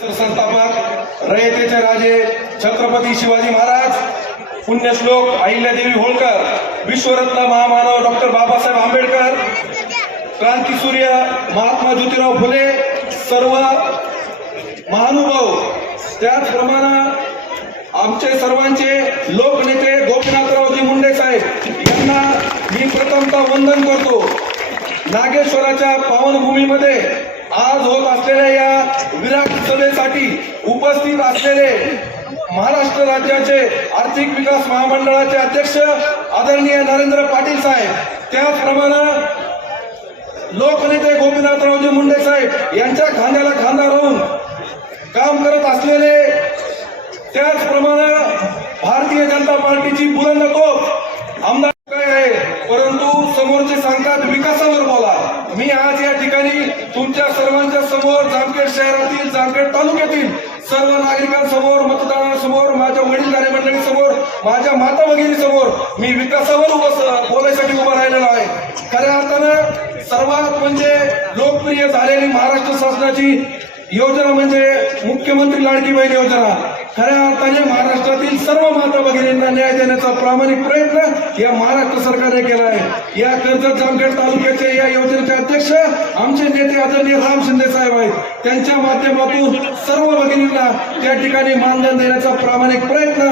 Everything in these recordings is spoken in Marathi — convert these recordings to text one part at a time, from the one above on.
संस्थापक रयतेचे राजे छत्रपती शिवाजी महाराज पुण्यश्लोक अहिल्यादेवी होळकर विश्वरत्न महामानव डॉक्टर बाबासाहेब आंबेडकर क्रांतीसूर्य महात्मा ज्योतिराव फुले सर्व महानुभाव. त्याचप्रमाणे आमचे सर्वांचे लोकनेते गोपीनाथरावजी मुंडे साहेब यांना मी प्रथमतः वंदन करतो. नागेश्वराच्या पावनभूमीमध्ये आज होत असलेल्या या विराट सभेसाठी उपस्थित असलेले महाराष्ट्र राज्याचे आर्थिक विकास महामंडळाचे अध्यक्ष आदरणीय नरेंद्र पाटील साहेब त्याचप्रमाणे लोकनेते गोपीनाथरावजी मुंडे साहेब यांच्या खांद्याला खांदा राहून काम करत असलेले त्याचप्रमाणे भारतीय जनता पार्टीची बुलंद तोफ आमदार काय आहे परंतु समोरचे सांगतात विकासावर बोला मी आज या ठिकाणी तुमच्या सर्वांच्या समोर जामखेड शहरातील जामखेड तालुक्यातील सर्व नागरिकांसमोर मतदारांसमोर माझ्या वडीलधारे मंडळीसमोर माझ्या माता भगिनी समोर मी विकासावर उभं बोलायसाठी उभा राहिलेलो आहे. खऱ्या अर्थानं सर्वात म्हणजे लोकप्रिय झालेली महाराष्ट्र शासनाची योजना म्हणजे मुख्यमंत्री लाडकी बहीण योजना. खऱ्या अर्थाने महाराष्ट्रातील सर्व माता भगिनींना न्याय देण्याचा प्रामाणिक प्रयत्न या महाराष्ट्र सरकारने केला आहे. या कर्जत जामखेड तालुक्याचे या योजनेचे अध्यक्ष आमचे नेते आदरणीय राम शिंदे साहेब आहेत. त्यांच्या माध्यमातून सर्व भगिनींना त्या ठिकाणी मानधन देण्याचा प्रामाणिक प्रयत्न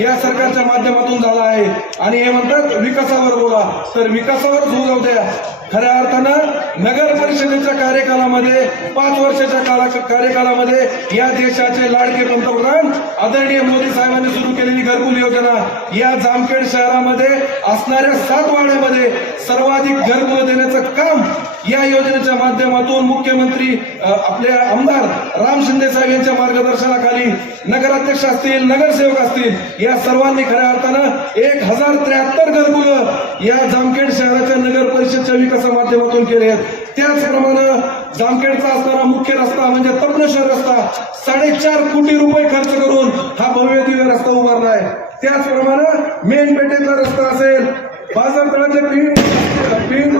या सरकारच्या माध्यमातून झाला आहे. आणि हे म्हणतात विकासावर बोला. तर विकासावरच होऊ जाऊ द्या. खऱ्या अर्थानं नगर परिषदेच्या कार्यकालामध्ये पाच वर्षाच्या काला कार्यकालामध्ये या देशाचे लाडके पंतप्रधान आदरणीय मोदी साहेबांनी सुरू केलेली घरकुल योजना या जामखेड शहरामध्ये असणाऱ्या सात वाड्यामध्ये सर्वाधिक घरकुल देण्याचं काम या योजनेच्या माध्यमातून मुख्यमंत्री आपल्या आपले आमदार राम शिंदे साहेब यांच्या मार्गदर्शनाखाली नगराध्यक्ष असतील नगरसेवक असतील या सर्वांनी खऱ्या अर्थानं एक हजार त्र्याहत्तर घरकुलं या जामखेड शहराच्या नगर परिषदच्या विकासा माध्यमातून केले आहेत. त्याचप्रमाणे जामखेडचा असणारा मुख्य रस्ता म्हणजे तपनेश्वर रस्ता साडेचार कोटी रुपये खर्च करून हा भव्य दिव्य रस्ता उभारला आहे. त्याचप्रमाणे मेन पेठेतला रस्ता असेल बाजारतळाचे पिंड पिंड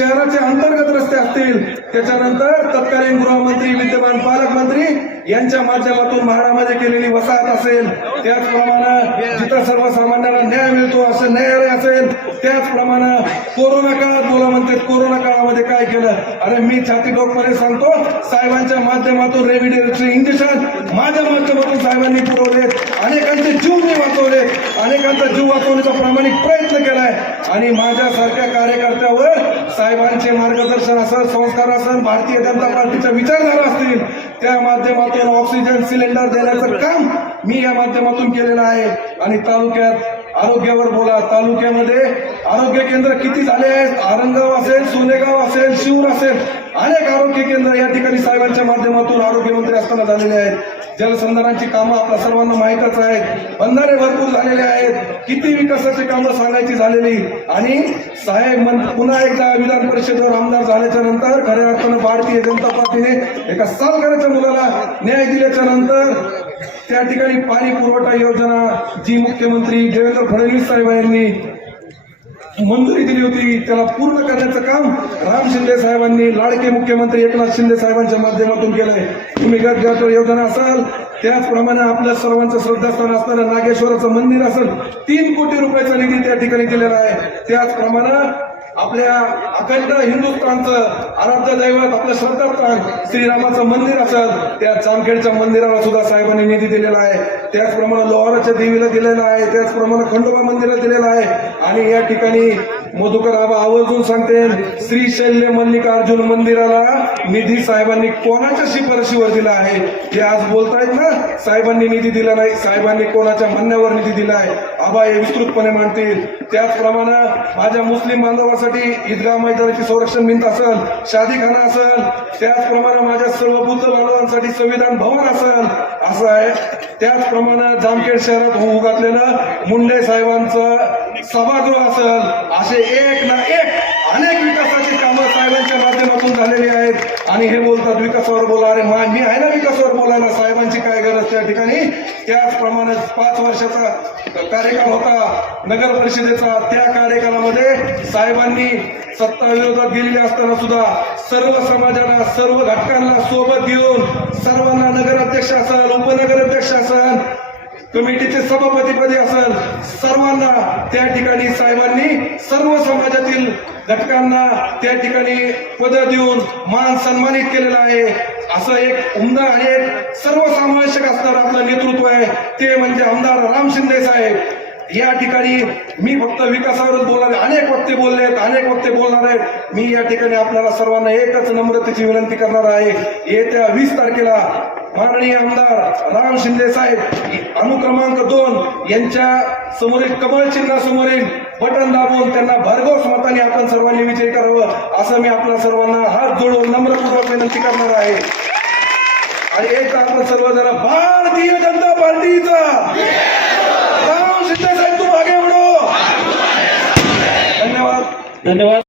शहराचे अंतर्गत रस्ते असतील त्याच्यानंतर तत्कालीन गृहमंत्री विद्यमान पालकमंत्री यांच्या माध्यमातून म्हाडामध्ये केलेली वसाहत असेल त्याचप्रमाणे जिथं सर्वसामान्यांना न्याय मिळतो असं न्यायालय असेल त्याचप्रमाणे कोरोना काळात बोला म्हणते कोरोना काळामध्ये काय केलं? अरे मी छाती डोकमध्ये सांगतो साहेबांच्या माध्यमातून रेव्हिडेटरी इंजेक्शन माझ्या माध्यमातून साहेबांनी पुरवले अनेकांचे जीव मी वाचवले अनेकांचा जीव वाचवण्याचा प्रामाणिक प्रयत्न केलाय. आणि माझ्यासारख्या कार्यकर्त्यावर साहेबांचे मार्गदर्शन असेल संस्कार असेल भारतीय जनता पार्टीच्या विचारधारा असतील त्या माध्यमातून ऑक्सिजन सिलेंडर देण्याचं काम मी या माध्यमातून केलेलं आहे. आणि तालुक्यात आरोग्यावर बोला तालुक्यामध्ये आरोग्य केंद्र किती झाले आहेत? आरंगाव असेल सोनेगाव असेल शिवूर असेल अनेक आरोग्य केंद्र या ठिकाणी साहेबांच्या माध्यमातून आरोग्यमंत्री असताना झालेले आहेत. जलसंधारणाची कामं आपल्या सर्वांना माहीतच आहेत. बंधारे भरपूर झालेले आहेत. किती विकासाची कामं सांगायची झालेली? आणि साहेब पुन्हा एकदा विधान परिषदेवर आमदार झाल्याच्यानंतर खऱ्या अर्थानं भारतीय जनता पार्टीने एका सालकऱ्याच्या मुलाला न्याय दिल्याच्या नंतर त्या ठिकाणी पाणी पुरवठा योजना जी मुख्यमंत्री देवेंद्र फडणवीस साहेब यांनी मंजुरी दिली होती त्याला पूर्ण करण्याचं काम राम शिंदे साहेबांनी लाडके मुख्यमंत्री एकनाथ शिंदे साहेबांच्या माध्यमातून केलंय. तुम्ही गट योजना असाल त्याचप्रमाणे आपल्या सर्वांचं श्रद्धास्थान असणारं नागेश्वराचं मंदिर असेल तीन कोटी रुपयाचा निधी त्या ठिकाणी दिलेला आहे. त्याचप्रमाणे आपल्या अखंड हिंदुस्थानचं आराध्य दैवत आपलं श्रद्धास्थान श्रीरामाचं मंदिर असेल त्या चांदखेडच्या मंदिराला सुद्धा साहेबांनी निधी दिलेला आहे. त्याचप्रमाणे लोहाराच्या देवीला दिलेला आहे त्याचप्रमाणे खंडोबा मंदिराला दिलेला आहे. आणि या ठिकाणी मधुकर आबा आवर्जून सांगते श्री शैल्य मल्लिकार्जुन मंदिराला निधी साहेबांनी कोणाच्या शिफारशीवर दिला आहे? ते आज बोलतायत ना? साहेबांनी निधी दिला नाही साहेबांनी कोणाच्या म्हणण्यावर निधी दिला आहे? आबा हे विस्तृतपणे मांडतील त्याचप्रमाणे माझ्या मुस्लिम बांधवासाठी ईदगाह मैदानाची संरक्षण भिंत असेल शादीखाना असेल त्याचप्रमाणे माझ्या सर्व बुद्ध बांधवांसाठी संविधान भवन असेल असं आहे. त्याचप्रमाणे जामखेड शहरात होऊ घातलेलं मुंडे साहेबांचं सभागृह असेल असे एक ना एक अनेक विकासाची कामं साहेबांच्या माध्यमातून झालेली आहेत. आणि हे बोलतात विकासावर बोला. अरे मा मी आहे ना विकासावर बोलायला. साहेबांची काय गरज त्या ठिकाणी? त्याचप्रमाणे पाच वर्षाचा कार्यकाल होता नगर परिषदेचा. त्या कार्यकालामध्ये साहेबांनी सत्ता विरोधात गेलेली असताना सुद्धा सर्व समाजाला सर्व घटकांना सोबत घेऊन सर्वांना नगराध्यक्ष असेल उपनगराध्यक्ष असेल कमिटीचे सभापतीपदी असेल सर्वांना त्या ठिकाणी साहेबांनी सर्व समाजातील घटकांना त्या ठिकाणी पद देऊन मान सन्मानित केलेला आहे. असं एक उमदा आणि एक सर्वसमावेशक असणारं आपलं नेतृत्व आहे ते म्हणजे आमदार राम शिंदे साहेब. या ठिकाणी मी फक्त विकासावरच बोलणार अनेक वक्ते बोलले आहेत अनेक वक्ते बोलणार आहेत. मी या ठिकाणी आपल्याला सर्वांना एकच नम्रतेची विनंती करणार आहे. येत्या वीस तारखेला माननीय आमदार राम शिंदे साहेब अनुक्रमांक दोन यांच्या समोरील कमळ चिन्हासमोरील बटन दाबून त्यांना भरघोस मताने आपण सर्वांनी विजय करावं असं मी आपल्या सर्वांना हात जोडून नम्रपूर्वक विनंती करणार आहे. आणि एक आपण सर्वजण भारतीय जनता पार्टीचा राम शिंदे साहेब तू मागे म्हणू धन्यवाद. धन्यवाद.